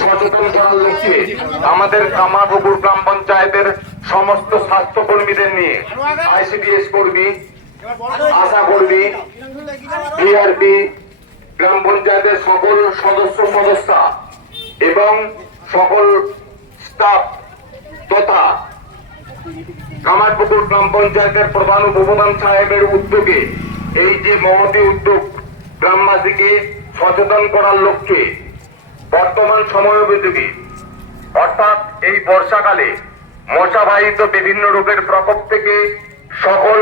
সচেতন আমাদের কামারপুকুর গ্রাম পঞ্চায়েতের সমস্ত স্বাস্থ্য কর্মীদের নিয়ে আইসিডিএস কর্মী, আশা কর্মী বিআরপি গ্রাম পঞ্চায়েতের সকল সদস্য সদস্যা এবং সকল স্টাফ তথা কামারপুকুর গ্রাম পঞ্চায়েতের প্রধান উপপ্রধান সাহেবের উদ্যোগে এই যে মহতি উদ্যোগ গ্রামবাসীকে সচেতন করার লক্ষ্যে বর্তমান সময় উপযোগী অর্থাৎ এই বর্ষাকালে মশাবাহিত বিভিন্ন রোগের প্রকোপ থেকে সকল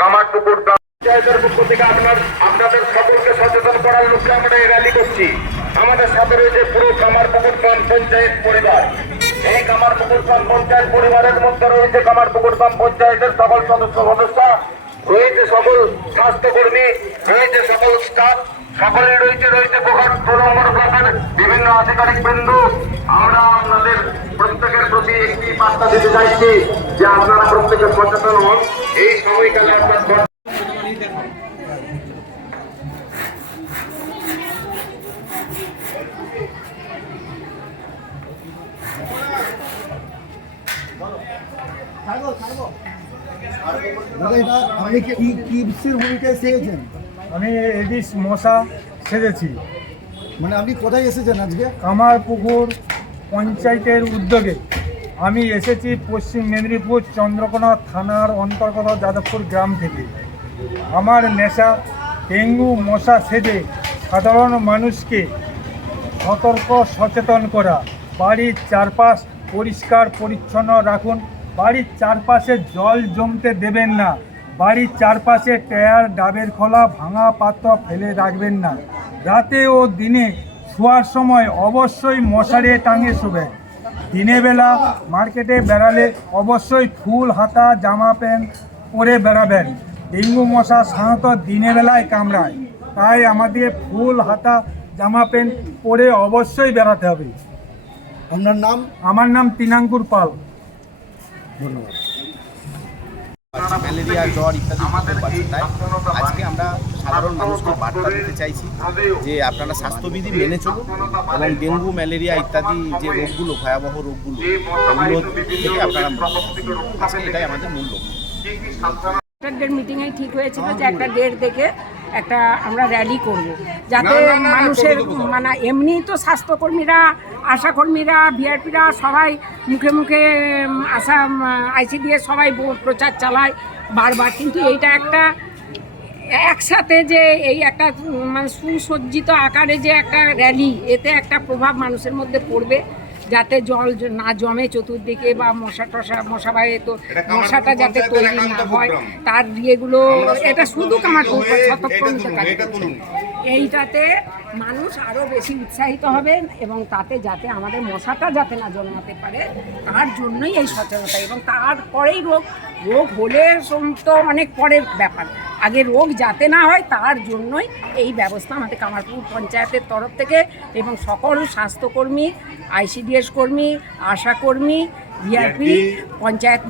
কামারপুকুর গ্রাম পঞ্চায়েতের পক্ষ থেকে আপনার, আপনাদের সকলকে সচেতন করার লক্ষ্যে আমরা এই র্যালি করছি। আমাদের সাথে রয়েছে পুরো কামারপুকুর গ্রাম পঞ্চায়েত পরিবার। এই কামারপুকুর গ্রাম পঞ্চায়েত পরিবারের মধ্যে রয়েছে কামারপুকুর গ্রাম পঞ্চায়েতের সকল সদস্য সদস্যা, রয়েছে সকল স্বাস্থ্যকর্মী, রয়েছে সকল স্টাফ সকলে রয়েছে রয়েছে প্রকাশ প্রলম্বর ব্লকের বিভিন্ন আধিকারিক বৃন্দ, আমরা আপনাদের প্রত্যেকের প্রতি একটি বার্তা দিতে চাইছি যে আপনারা প্রত্যেকে সচেতন হন। এই সময়কালে আপনার আপনি কি কিপসের ভূমিকায় শিখেছেন আমি এডিস মশা সেজেছি। মানে আপনি কোথায় এসেছেন আজকে? কামারপুকুর পঞ্চায়েতের উদ্যোগে। আমি এসেছি পশ্চিম মেদিনীপুর চন্দ্রকোনা থানার অন্তর্গত যাদবপুর গ্রাম থেকে। আমার নেশা ডেঙ্গু মশা সেজে সাধারণ মানুষকে সতর্ক সচেতন করা। বাড়ির চারপাশ পরিষ্কার পরিচ্ছন্ন রাখুন। বাড়ির চারপাশে জল জমতে দেবেন না। বাড়ির চারপাশে টায়ার ডাবের খোলা ভাঙা পাত্র ফেলে রাখবেন না। রাতে ও দিনে শোয়ার সময় অবশ্যই মশারি টাঙে শোবেন। দিনের বেলা মার্কেটে বেড়ালে অবশ্যই ফুল হাতা জামা প্যান্ট পরে বেড়াবেন। ডেঙ্গু মশা সাধারণত দিনের বেলায় কামড়ায়। তাই আমাদের ফুল হাতা জামা প্যান্ট পরে অবশ্যই বেড়াতে হবে। আপনার নাম? আমার নাম তিনাঙ্কুর পাল। ধন্যবাদ। ম্যালেরিয়া জ্বর ইত্যাদি পারে তাই আজকে আমরা সাধারণ মানুষকে বার্তা দিতে চাইছি যে আপনারা স্বাস্থ্যবিধি মেনে চলুন এবং ডেঙ্গু ম্যালেরিয়া ইত্যাদি যে রোগগুলো ভয়াবহ রোগগুলো ওগুলো থেকে আপনারা আজকে এটাই আমাদের মূল লক্ষ্য। ডাক্তারদের মিটিংয়ে ঠিক হয়েছিল যে একটা ডেট দেখে একটা আমরা র্যালি করব। যাতে মানুষের মানে এমনি তো স্বাস্থ্যকর্মীরা আশাকর্মীরা ভিআরপিরা সবাই মুখে মুখে আশা আইসিডিএস সবাই প্রচার চালায় বারবার। কিন্তু এইটা একটা একসাথে যে এই একটা মানে সুসজ্জিত আকারে যে একটা র্যালি এতে একটা প্রভাব মানুষের মধ্যে পড়বে। যাতে জল না জমে চতুর্দিকে বা মশা টশা মশা বাইরে তো মশাটা যাতে তৈরি না হয় তার ইয়েগুলো এটা শুধু কামার সতর্কমিত কাজ করছে। এইটাতে মানুষ আরও বেশি উৎসাহিত হবেন এবং তাতে যাতে আমাদের মশাটা যাতে না জন্মাতে পারে তার জন্যই এই সচেতনতা। এবং তারপরেই রোগ রোগ হলে তো অনেক পরের ব্যাপার। আগে রোগ যাতে না হয় তার জন্যই এই ব্যবস্থা আমাদের কামারপুর পঞ্চায়েতের তরফ থেকে এবং সকল স্বাস্থ্যকর্মী আইসিডিএস কর্মী আশাকর্মী ভিআরপি পঞ্চায়েত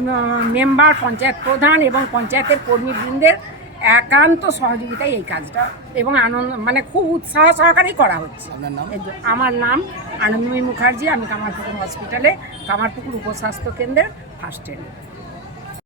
মেম্বার পঞ্চায়েত প্রধান এবং পঞ্চায়েতের কর্মীবৃন্দের একান্ত সহযোগিতায় এই কাজটা এবং আনন্দ মানে খুব উৎসাহ সহকারেই করা হচ্ছে। আমার নাম আনন্দময়ী মুখার্জি আমি কামারপুকুর হসপিটালে কামারপুকুর উপস্বাস্থ্য কেন্দ্রের ফার্স্ট এড